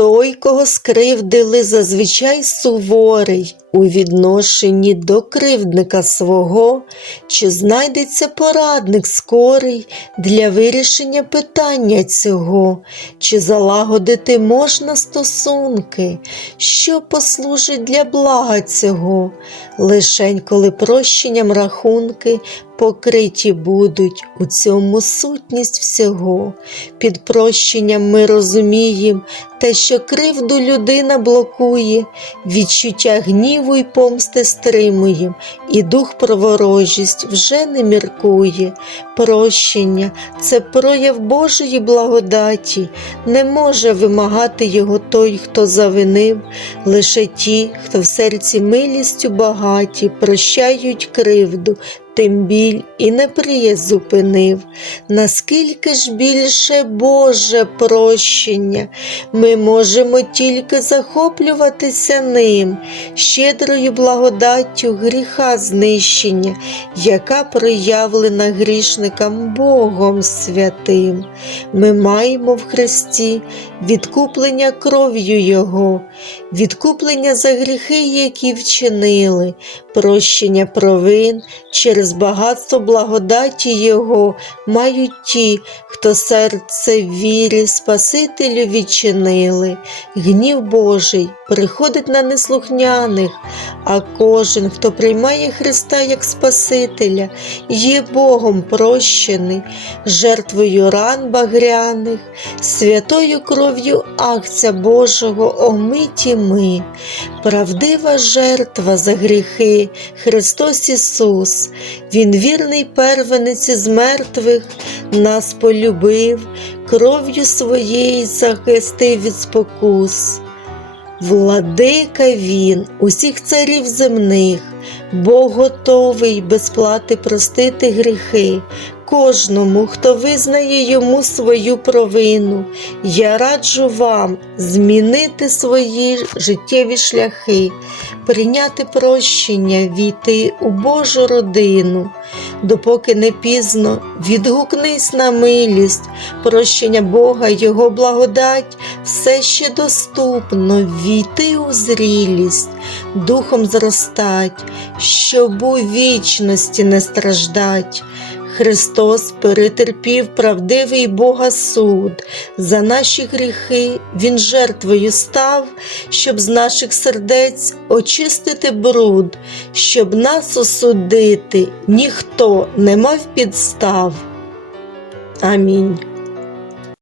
Той, кого скривдили, зазвичай суворий у відношенні до кривдника свого, чи знайдеться порадник скорий для вирішення питання цього, чи залагодити можна стосунки, що послужить для блага цього, лишень коли прощенням рахунки покриті будуть у цьому сутність всього. Під прощенням ми розуміємо те, що кривду людина блокує, відчуття гніву й помсти стримуєм, і дух про ворожість вже не міркує. Прощення це прояв Божої благодаті, не може вимагати його той, хто завинив, лише ті, хто в серці милістю багаті, прощають кривду. Тим біль і неприязнь зупинив, наскільки ж більше Боже прощення, ми можемо тільки захоплюватися ним, щедрою благодаттю гріха знищення, яка проявлена грішникам Богом святим. Ми маємо в Христі відкуплення кров'ю Його, відкуплення за гріхи, які вчинили, прощення провин через багатство благодаті Його мають ті, хто серце вірі Спасителю відчинили. Гнів Божий приходить на неслухняних, а кожен, хто приймає Христа як Спасителя, є Богом прощений, жертвою ран багряних, святою кров'ю акця Божого омиті ми, правдива жертва за гріхи, Христос Ісус, Він вірний первенець із мертвих, нас полюбив, кров'ю своєю захистив від спокус. Владика він усіх царів земних, Бог готовий без плати простити гріхи. Кожному, хто визнає йому свою провину, я раджу вам змінити свої життєві шляхи, прийняти прощення, війти у Божу родину. Допоки не пізно, відгукнись на милість, прощення Бога, Його благодать, все ще доступно, війти у зрілість, духом зростать, щоб у вічності не страждать. Христос перетерпів правдивий Бога суд, за наші гріхи Він жертвою став, щоб з наших сердець очистити бруд, щоб нас осудити ніхто не мав підстав. Амінь.